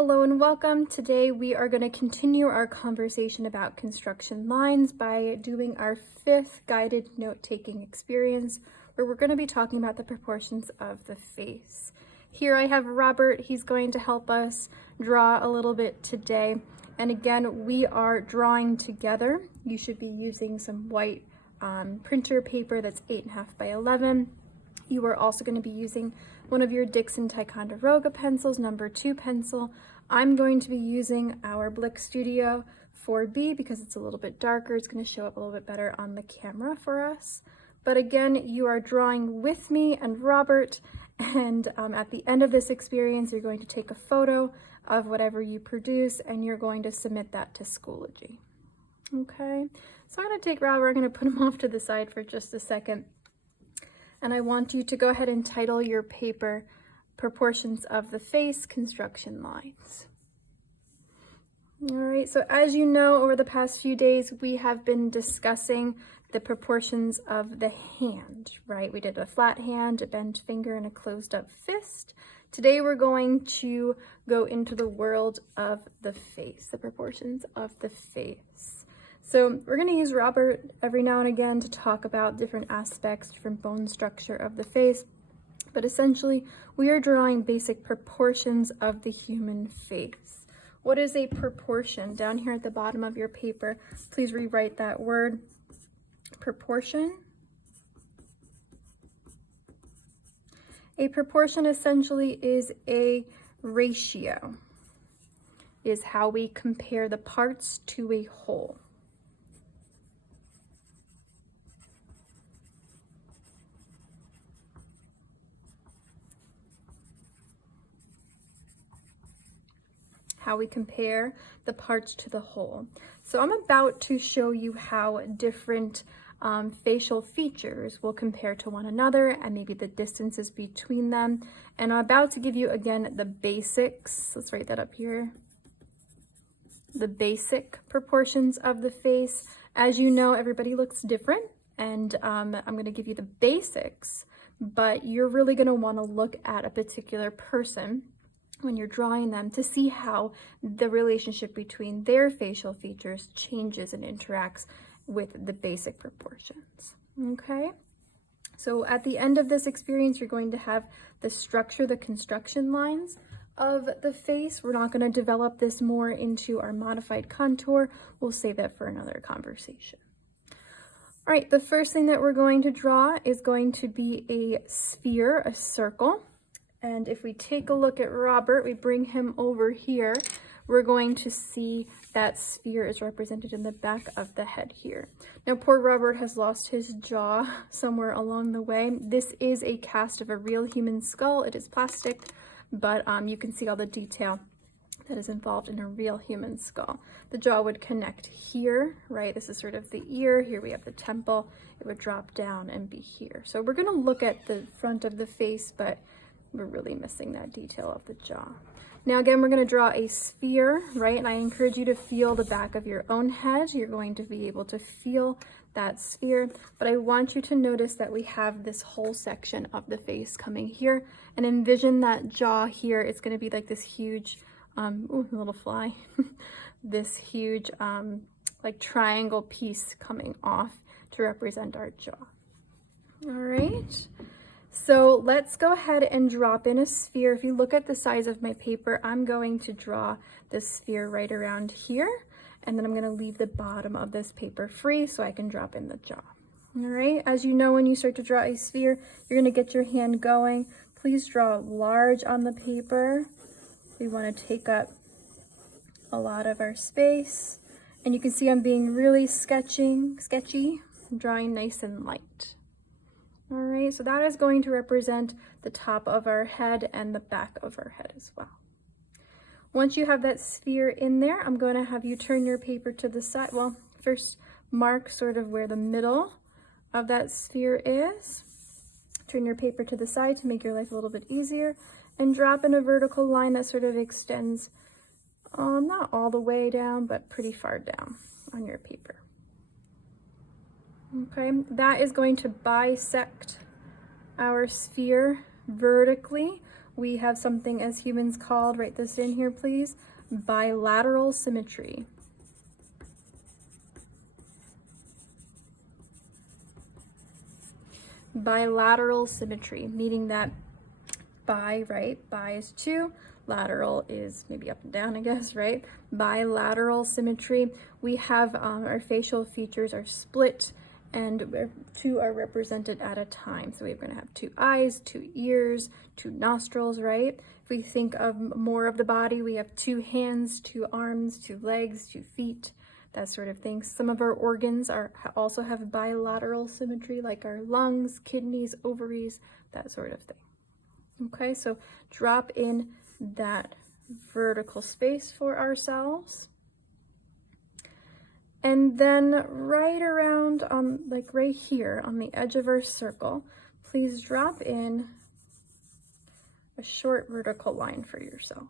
Hello and welcome. Today we are going to continue our conversation about construction lines by doing our fifth guided note-taking experience, where we're going to be talking about the proportions of the face. Here I have Robert. He's going to help us draw a little bit today. And again, we are drawing together. You should be using some white printer paper that's 8.5 by 11. You are also going to be using one of your Dixon Ticonderoga pencils, number 2 pencil. I'm going to be using our Blick Studio 4B because it's a little bit darker. It's going to show up a little bit better on the camera for us. But again, you are drawing with me and Robert, and at the end of this experience, you're going to take a photo of whatever you produce and you're going to submit that to Schoology. Okay, so I'm going to take Robert, I'm going to put him off to the side for just a second. And I want you to go ahead and title your paper Proportions of the Face, Construction Lines. All right, so as you know, over the past few days, we have been discussing the proportions of the hand, right? We did a flat hand, a bent finger, and a closed up fist. Today, we're going to go into the world of the face, the proportions of the face. So we're going to use Robert every now and again to talk about different aspects, different bone structure of the face. But essentially, we are drawing basic proportions of the human face. What is a proportion? Down here at the bottom of your paper, please rewrite that word, proportion. A proportion essentially is a ratio, is how we compare the parts to a whole. How we compare the parts to the whole. So I'm about to show you how different facial features will compare to one another and maybe the distances between them. And I'm about to give you again the basics. Let's write that up here. The basic proportions of the face. As you know, everybody looks different, and I'm going to give you the basics, but you're really going to want to look at a particular person when you're drawing them to see how the relationship between their facial features changes and interacts with the basic proportions. Okay, so at the end of this experience, you're going to have the structure, the construction lines of the face. We're not going to develop this more into our modified contour. We'll save that for another conversation. All right, the first thing that we're going to draw is going to be a sphere, a circle. And if we take a look at Robert, we bring him over here, we're going to see that sphere is represented in the back of the head here. Now, poor Robert has lost his jaw somewhere along the way. This is a cast of a real human skull. It is plastic, but you can see all the detail that is involved in a real human skull. The jaw would connect here, right? This is sort of the ear. Here we have the temple. It would drop down and be here. So we're going to look at the front of the face, but we're really missing that detail of the jaw. Now again, we're going to draw a sphere, right? And I encourage you to feel the back of your own head. You're going to be able to feel that sphere, but I want you to notice that we have this whole section of the face coming here, and envision that jaw here. It's going to be like this huge, ooh, a little fly, this huge like triangle piece coming off to represent our jaw. All right. So let's go ahead and drop in a sphere. If you look at the size of my paper, I'm going to draw this sphere right around here, and then I'm going to leave the bottom of this paper free so I can drop in the jaw. All right, as you know, when you start to draw a sphere, you're going to get your hand going. Please draw large on the paper. We want to take up a lot of our space, and you can see I'm being really sketchy, I'm drawing nice and light. All right, so that is going to represent the top of our head and the back of our head as well. Once you have that sphere in there, I'm going to have you turn your paper to the side. Well, first mark sort of where the middle of that sphere is. Turn your paper to the side to make your life a little bit easier, and drop in a vertical line that sort of extends, not all the way down, but pretty far down on your paper. Okay, that is going to bisect our sphere vertically we have something as humans called, write this in here please, bilateral symmetry. Bilateral symmetry, meaning that bi, right? Bi is two, lateral is maybe up and down, I guess, right? Bilateral symmetry, we have our facial features are split and two are represented at a time. So we're going to have two eyes, two ears, two nostrils, right? If we think of more of the body, we have two hands, two arms, two legs, 2 feet, that sort of thing. Some of our organs also have bilateral symmetry, like our lungs, kidneys, ovaries, that sort of thing. Okay, so drop in that vertical space for ourselves. And then right around on, like right here on the edge of our circle, please drop in a short vertical line for yourself.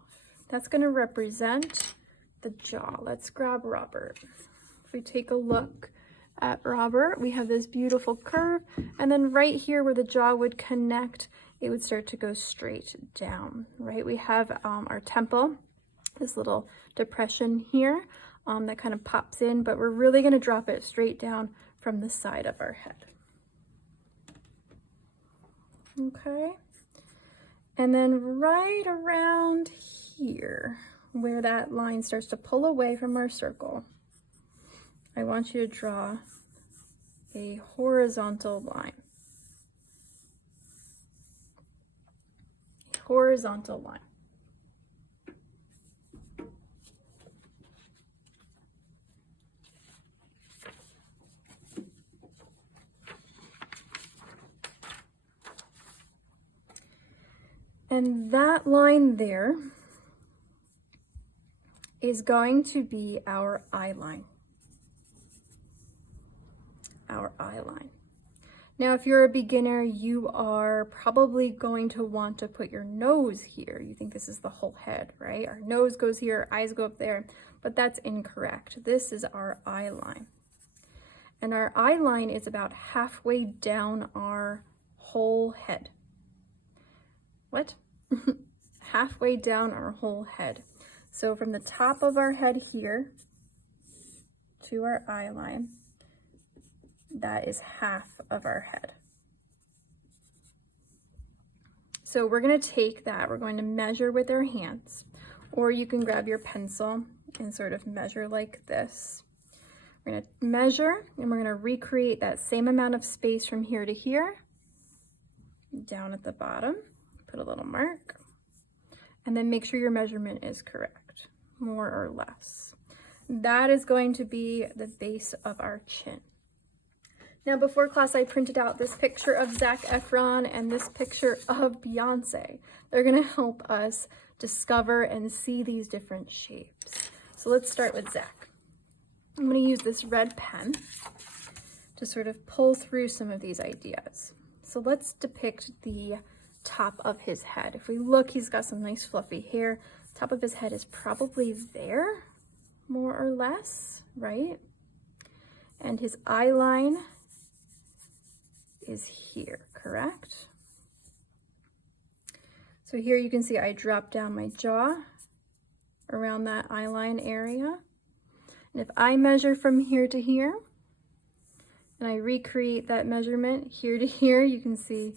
That's going to represent the jaw. Let's grab Robert. If we take a look at Robert, we have this beautiful curve, and then right here where the jaw would connect, it would start to go straight down, right? We have our temple, this little depression here that kind of pops in, but we're really going to drop it straight down from the side of our head. Okay, and then right around here, where that line starts to pull away from our circle, I want you to draw a horizontal line. A horizontal line. And that line there is going to be our eye line. Our eye line. Now, if you're a beginner, you are probably going to want to put your nose here. You think this is the whole head, right? Our nose goes here, our eyes go up there, but that's incorrect. This is our eye line. And our eye line is about halfway down our whole head. What? Halfway down our whole head. So from the top of our head here to our eye line, that is half of our head. So we're going to take that, we're going to measure with our hands, or you can grab your pencil and sort of measure like this. We're going to measure and we're going to recreate that same amount of space from here to here, down at the bottom, put a little mark, and then make sure your measurement is correct, more or less. That is going to be the base of our chin. Now, before class, I printed out this picture of Zac Efron and this picture of Beyonce. They're gonna help us discover and see these different shapes. So let's start with Zac. I'm gonna use this red pen to sort of pull through some of these ideas. So let's depict the top of his head. If we look, he's got some nice fluffy hair. Top of his head is probably there, more or less, right? And his eye line is here, correct? So here you can see I drop down my jaw around that eye line area. And if I measure from here to here, and I recreate that measurement here to here, you can see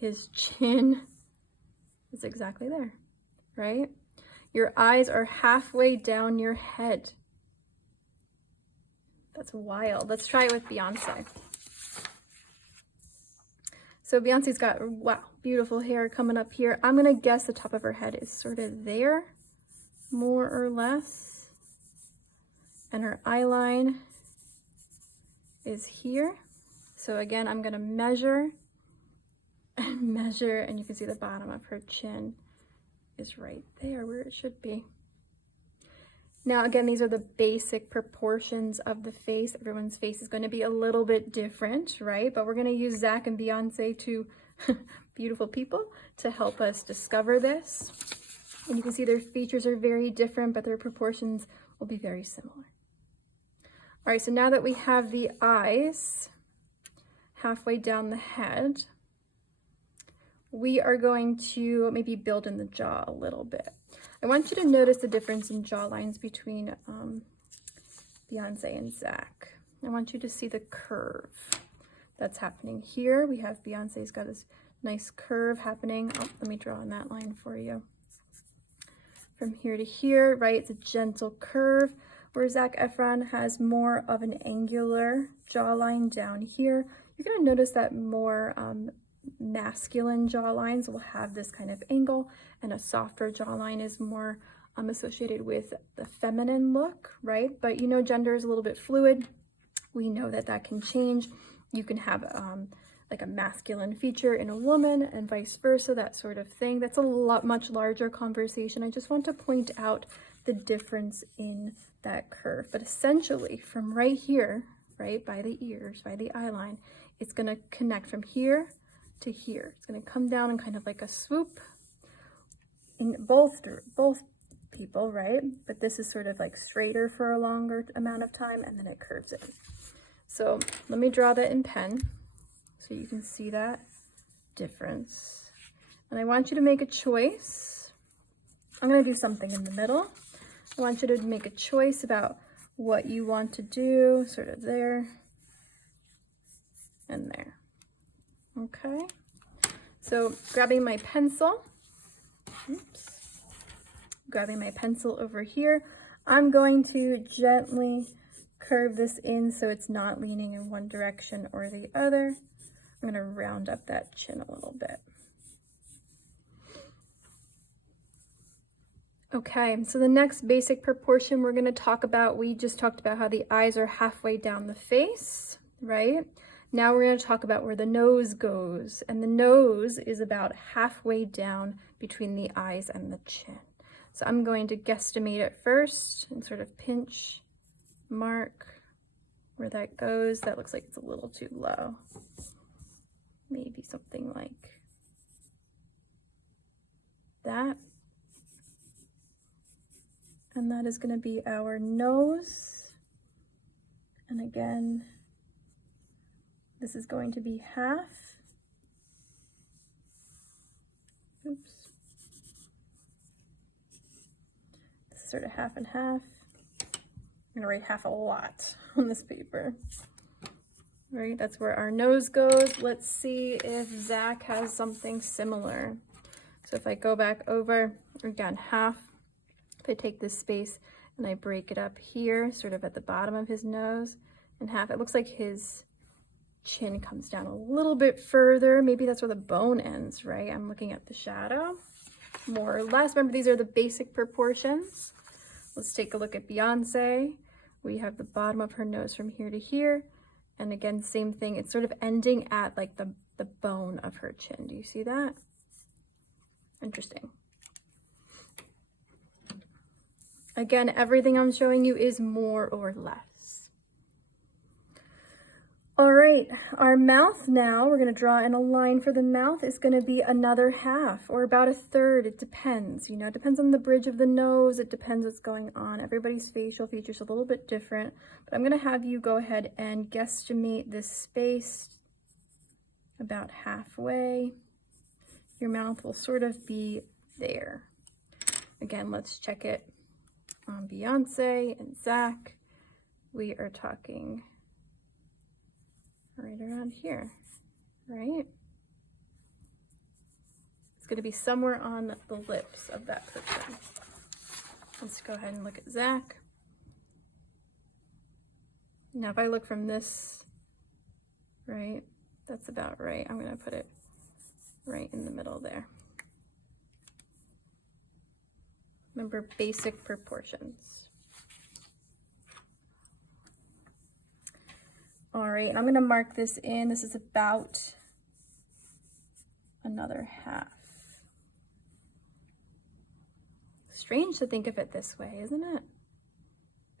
his chin is exactly there, right? Your eyes are halfway down your head. That's wild. Let's try it with Beyonce. So Beyonce's got, wow, beautiful hair coming up here. I'm gonna guess the top of her head is sort of there, more or less. And her eye line is here. So again, I'm gonna measure and measure, and you can see the bottom of her chin is right there where it should be. Now, again, these are the basic proportions of the face. Everyone's face is going to be a little bit different, right? But we're going to use Zac and Beyonce, two beautiful people, to help us discover this. And you can see their features are very different, but their proportions will be very similar. All right, so now that we have the eyes halfway down the head, we are going to maybe build in the jaw a little bit. I want you to notice the difference in jaw lines between Beyonce and Zach. I want you to see the curve that's happening here. We have Beyonce's got this nice curve happening. Oh, let me draw on that line for you. From here to here, right? It's a gentle curve, where Zac Efron has more of an angular jawline down here. You're going to notice that more masculine jawlines will have this kind of angle, and a softer jawline is more associated with the feminine look, right? But you know, gender is a little bit fluid. We know that that can change. You can have like a masculine feature in a woman and vice versa, that sort of thing. That's a much larger conversation. I just want to point out the difference in that curve. But essentially from right here, right, by the ears, by the eye line, it's going to connect from here to here. It's going to come down in kind of like a swoop in both people, right? But this is sort of like straighter for a longer amount of time, and then it curves in. So let me draw that in pen so you can see that difference. And I want you to make a choice. I'm going to do something in the middle. I want you to make a choice about what you want to do, sort of there and there. Okay, so grabbing my pencil, grabbing my pencil over here, I'm going to gently curve this in so it's not leaning in one direction or the other. I'm going to round up that chin a little bit. Okay, so the next basic proportion we're going to talk about, we just talked about how the eyes are halfway down the face, right? Now we're going to talk about where the nose goes, and the nose is about halfway down between the eyes and the chin. So I'm going to guesstimate it first and sort of pinch, mark where that goes. That looks like it's a little too low. Maybe something like that. And that is going to be our nose. And again, this is going to be half. Oops. This is sort of half and half. I'm going to write half a lot on this paper. Right, that's where our nose goes. Let's see if Zach has something similar. So if I go back over, again, half. If I take this space and I break it up here, sort of at the bottom of his nose, in half, it looks like his chin comes down a little bit further. Maybe that's where the bone ends, right? I'm looking at the shadow, more or less. Remember, these are the basic proportions. Let's take a look at Beyonce. We have the bottom of her nose from here to here. And again, same thing. It's sort of ending at like the bone of her chin. Do you see that? Interesting. Again, everything I'm showing you is more or less. All right, our mouth now, we're going to draw in a line for the mouth, is going to be another half or about a third. It depends, you know, it depends on the bridge of the nose. It depends what's going on. Everybody's facial features are a little bit different, but I'm going to have you go ahead and guesstimate this space about halfway. Your mouth will sort of be there. Again, let's check it on Beyonce and Zach. We are talking right around here, right? It's going to be somewhere on the lips of that person. Let's go ahead and look at Zach. Now if I look from this, right, that's about right. I'm going to put it right in the middle there. Remember, basic proportions. All right, I'm going to mark this in. This is about another half. Strange to think of it this way, isn't it?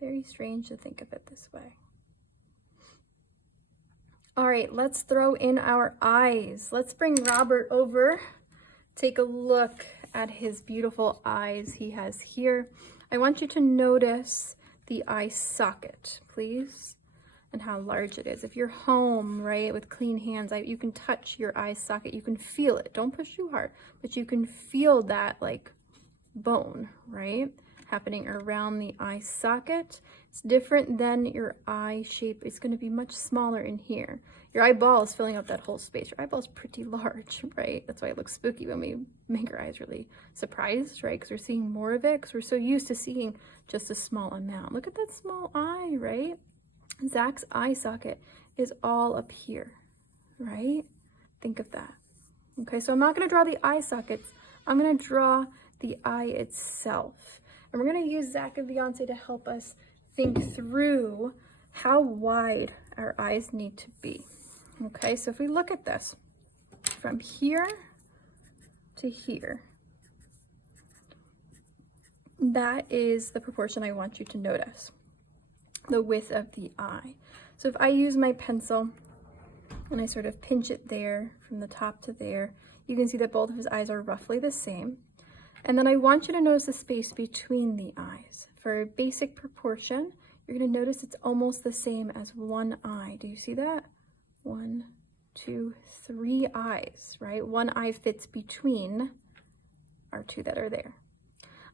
Very strange to think of it this way. All right, let's throw in our eyes. Let's bring Robert over. Take a look at his beautiful eyes he has here. I want you to notice the eye socket, please. and how large it is. If you're home, right, with clean hands, you can touch your eye socket, you can feel it. Don't push too hard, but you can feel that like bone, right, happening around the eye socket. It's different than your eye shape. It's going to be much smaller in here. Your eyeball is filling up that whole space. Your eyeball is pretty large, right? That's why it looks spooky when we make our eyes really surprised, right? Because we're seeing more of it, because we're so used to seeing just a small amount. Look at that small eye, right? Zach's eye socket is all up here, right? Think of that. Okay, so I'm not going to draw the eye sockets. I'm going to draw the eye itself. And we're going to use Zach and Beyonce to help us think through how wide our eyes need to be. Okay, so if we look at this from here to here, that is the proportion I want you to notice, the width of the eye. So if I use my pencil and I sort of pinch it there from the top to there, you can see that both of his eyes are roughly the same. And then I want you to notice the space between the eyes. For a basic proportion, you're going to notice it's almost the same as one eye. Do you see that? 1, 2, 3 eyes, right? One eye fits between our two that are there.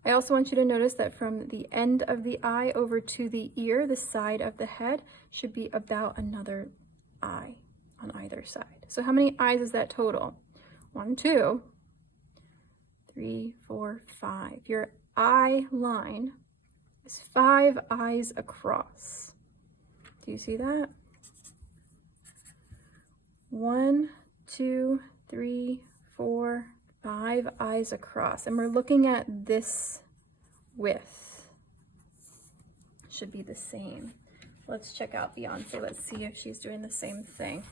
I also want you to notice that from the end of the eye over to the ear, the side of the head, should be about another eye on either side. So how many eyes is that total? 1, 2, 3, 4, 5. Your eye line is 5 eyes across. Do you see that? 1, 2, 3, 4, 5 eyes across. And we're looking at this width. Should be the same. Let's check out Beyonce. Let's see if she's doing the same thing.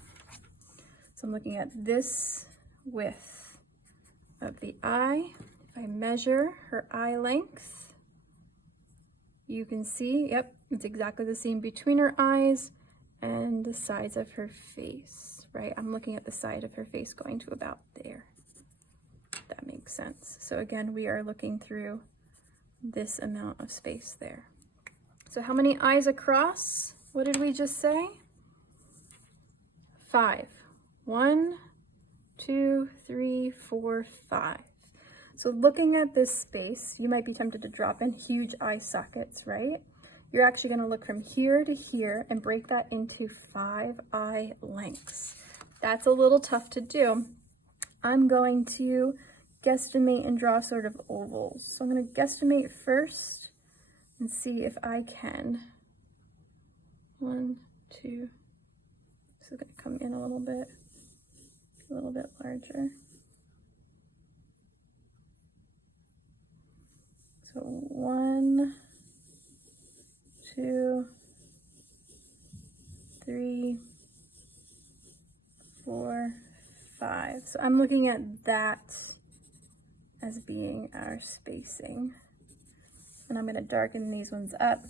So I'm looking at this width of the eye. If I measure her eye length, you can see, yep, it's exactly the same between her eyes and the sides of her face, right? I'm looking at the side of her face going to about there. That makes sense. So again, we are looking through this amount of space there. So how many eyes across? What did we just say? 5. 1, 2, 3, 4, 5. So looking at this space, you might be tempted to drop in huge eye sockets, right? You're actually going to look from here to here and break that into 5 eye lengths. That's a little tough to do. I'm going to guesstimate and draw sort of ovals. So I'm going to guesstimate first and see if I can. 1, 2. This is going to come in a little bit larger. So 1, 2, 3, 4, 5. So I'm looking at that as being our spacing. And I'm going to darken these ones up.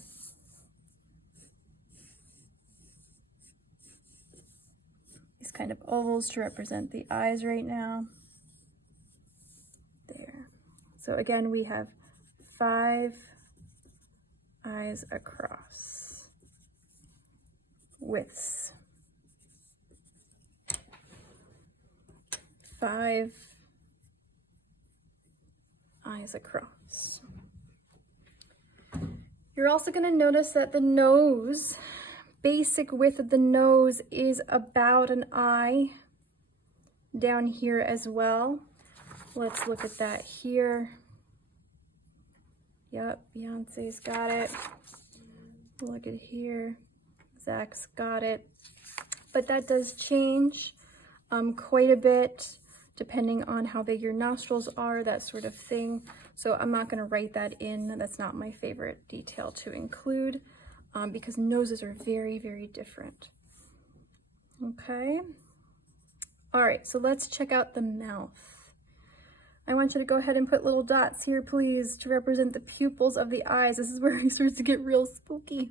These kind of ovals to represent the eyes right now. There. So again, we have 5 eyes across. Widths. 5 eyes across. You're also going to notice that the nose, basic width of the nose is about an eye down here as well. Let's look at that here. Yep, Beyonce's got it. Look at here. Zach's got it. But that does change quite a bit depending on how big your nostrils are, that sort of thing. So I'm not going to write that in. That's not my favorite detail to include because noses are very, very different. Okay. All right, so let's check out the mouth. I want you to go ahead and put little dots here, please, to represent the pupils of the eyes. This is where it starts to get real spooky.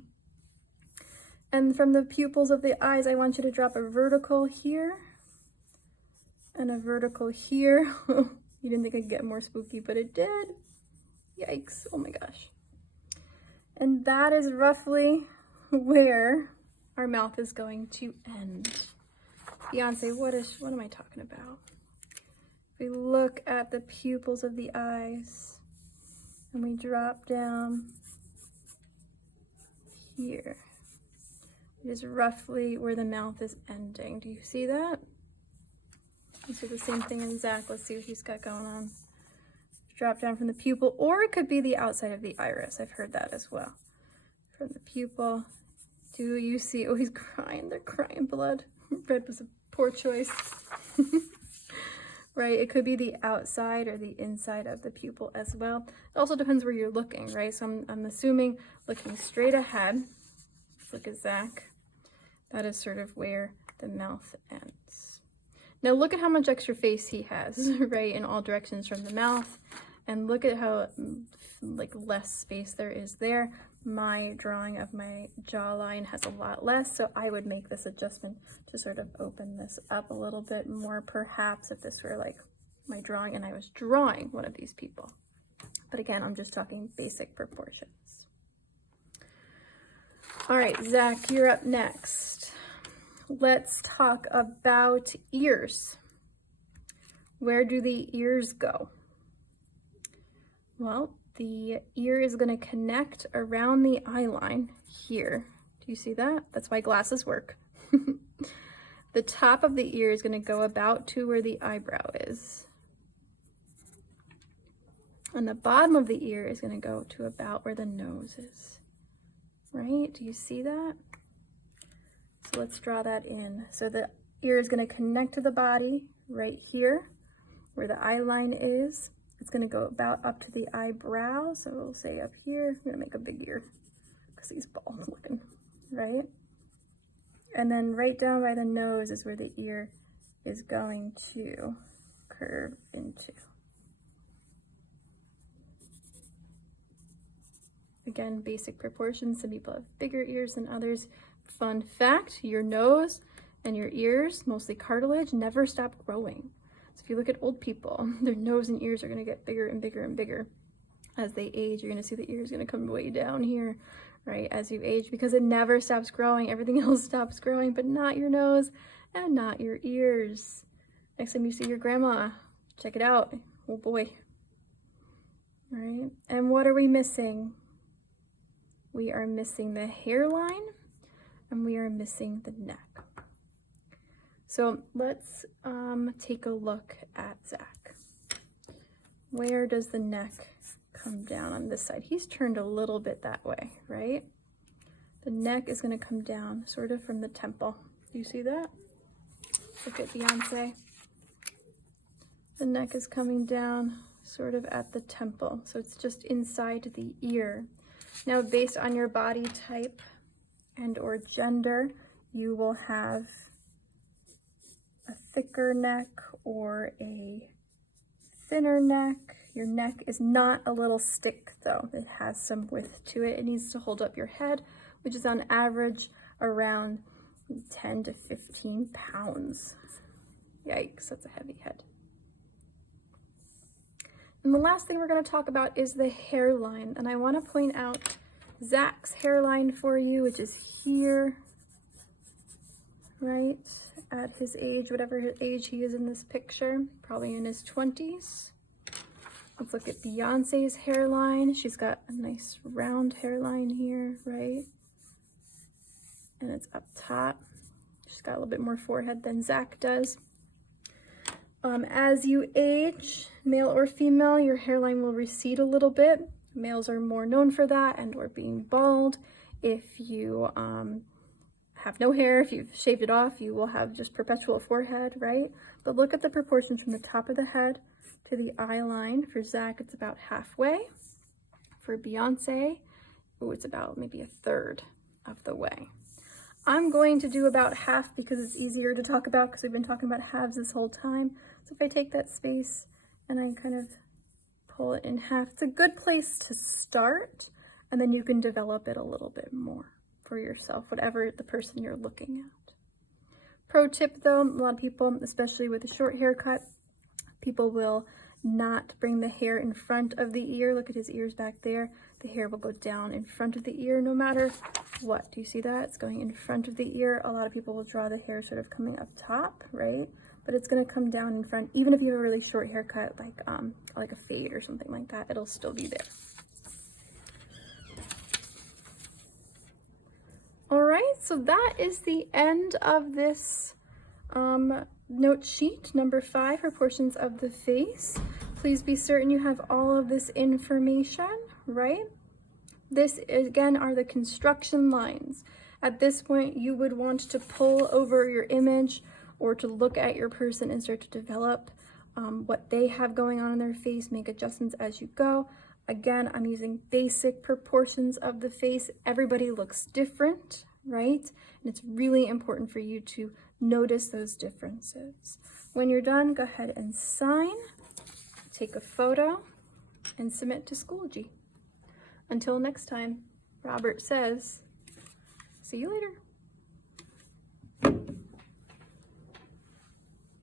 And from the pupils of the eyes, I want you to drop a vertical here and a vertical here. You didn't think I'd get more spooky, but it did. Yikes, oh my gosh. And that is roughly where our mouth is going to end. Beyonce, what am I talking about? If we look at the pupils of the eyes and we drop down here, it is roughly where the mouth is ending. Do you see that? You see the same thing in Zach. Let's see what he's got going on. Drop down from the pupil, or it could be the outside of the iris. I've heard that as well. From the pupil. Do you see? Oh, he's crying. They're crying blood. Red was a poor choice. Right? It could be the outside or the inside of the pupil as well. It also depends where you're looking, right? So I'm assuming looking straight ahead. Look at Zach. That is sort of where the mouth ends. Now look at how much extra face he has, right? In all directions from the mouth. And look at how like less space there is there. My drawing of my jawline has a lot less, so I would make this adjustment to sort of open this up a little bit more, perhaps if this were like my drawing and I was drawing one of these people. But again, I'm just talking basic proportions. All right, Zach, you're up next. Let's talk about ears. Where do the ears go? Well, the ear is going to connect around the eye line here. Do you see that? That's why glasses work. The top of the ear is going to go about to where the eyebrow is. And the bottom of the ear is going to go to about where the nose is. Right? Do you see that? So let's draw that in. So the ear is going to connect to the body right here where the eye line is. It's going to go about up to the eyebrow. So we'll say up here. I'm going to make a big ear because he's bald looking, right? And then right down by the nose is where the ear is going to curve into. Again, basic proportions. Some people have bigger ears than others. Fun fact, your nose and your ears, mostly cartilage, never stop growing. So if you look at old people, their nose and ears are going to get bigger and bigger and bigger. As they age, you're going to see the ears going to come way down here, right, as you age, because it never stops growing. Everything else stops growing, but not your nose and not your ears. Next time you see your grandma, check it out. Oh boy. All right, and what are we missing? We are missing the hairline and we are missing the neck. So let's take a look at Zach. Where does the neck come down on this side? He's turned a little bit that way, right? The neck is going to come down sort of from the temple. Do you see that? Look at Beyonce. The neck is coming down sort of at the temple. So it's just inside the ear. Now, based on your body type and or gender, you will have a thicker neck or a thinner neck. Your neck is not a little stick though. It has some width to it. It needs to hold up your head, which is on average around 10 to 15 pounds. Yikes, that's a heavy head. And the last thing we're going to talk about is the hairline. And I want to point out Zach's hairline for you, which is here, right? At his age, whatever age he is in this picture, probably in his 20s. Let's look at Beyonce's hairline. She's got a nice round hairline here, right? And it's up top. She's got a little bit more forehead than Zach does. As you age, male or female, your hairline will recede a little bit. Males are more known for that and or being bald. If you have no hair, if you've shaved it off, you will have just perpetual forehead, right? But look at the proportions from the top of the head to the eye line. For Zach, it's about halfway. For Beyonce, it's about maybe a third of the way. I'm going to do about half because it's easier to talk about because we've been talking about halves this whole time. So if I take that space and I kind of pull it in half, it's a good place to start, and then you can develop it a little bit more for yourself, whatever the person you're looking at. Pro tip though, a lot of people, especially with a short haircut, people will not bring the hair in front of the ear. Look at his ears back there. The hair will go down in front of the ear no matter what. Do you see that? It's going in front of the ear. A lot of people will draw the hair sort of coming up top, right? But it's going to come down in front. Even if you have a really short haircut, like a fade or something like that, it'll still be there. All right, so that is the end of this note sheet number 5 for portions of the face. Please be certain you have all of this information, right? This, again, are the construction lines. At this point, you would want to pull over your image or to look at your person and start to develop what they have going on in their face, make adjustments as you go. Again, I'm using basic proportions of the face. Everybody looks different, right? And it's really important for you to notice those differences. When you're done, go ahead and sign, take a photo, and submit to Schoology. Until next time, Robert says, see you later.